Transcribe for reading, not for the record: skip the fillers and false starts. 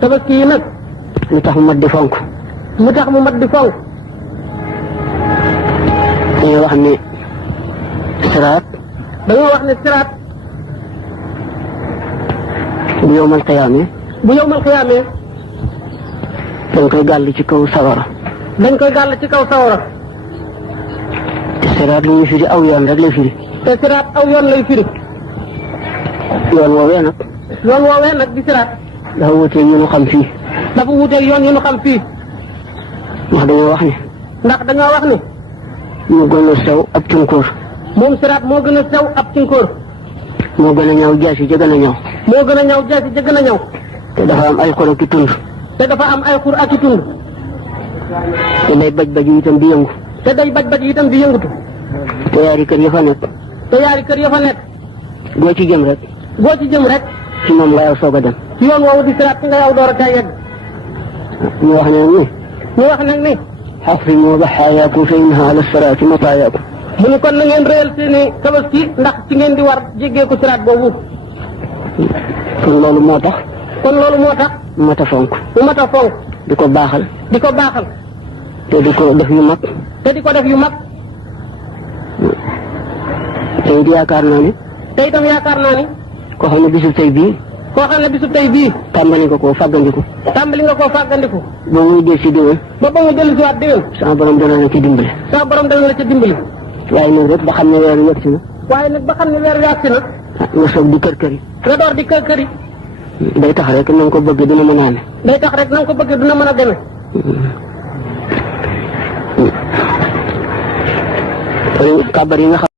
tabaski yi nag lu tax mu mat di fonk lu tax mu mat di fonk dañoo wax ne siraat dañoo wax ne siraat bu yowmal qiyaame bu yowmal qiyaame dañ koy gàll ci kaw sawara dañ koy gàll ci kaw sawara te siraat lu ñu firi aw yoon rek lay firi te siraat aw yoon lay firi yoon woowee nag yoon woowee nag di siraat dafa wuteeg yu ñu xam fii dafa wuteeg yoon yu ñu xam fii ndax dañoo wax ne ndax dañoo wax ne moo gën a sew ab cunkóor moom siraat moo gën a sew ab cinkóor moo gën a ñaw jaasi ja gën a ñaw moo gën a ñaw jaasi ja gën a ñaw te dafa am ay xoro ki tund te dafa am ay xur ak i tund te day baj yi itam di yëngu te day baj yi itam di yëngutu te yaari kër ya fa nekk te yaari kër ya fa nekk boo ci jëm rek boo ci jëm rek ci moom nga yow soog a dem ci yoon woowu di siraat ci nga yow door a cay yegg ñu wax ne ni ñu wax nag ni xafimu baxaayaakum fa innaha ala siraati mataayakum mu ni kon na ngeen réyal seeni tabaski ndax ci ngeen di war jéggee ko siraat boobu kon loolu moo tax kon loolu moo tax mu mat a fonk mu mat a fonk di ko baaxal di ko baaxal te di ko def yu mag te di ko def yu mag te it yaakaar naa ne te itam yaakaar naa ni koo xam ne bisub tey bii koo xam ne bisub tey bii tàmbali nga koo fàggandiku tàmbali nga koo fàggandiku ba muy del si déwén ba ba mu dellu si waat déwén sama borom dana la ci dimbale sa borom dana la ca dimbali waaye nag rek ba xam ne weeru yegg si na waaye nag ba xam ne weer wi agsi na nga soog di kër kër yi nga door di kër kër yi day tax rek na nga ko bëgg dina mën a amee day tax rek na nga ko bëgg dina mën a demee kàbbar yi nga xam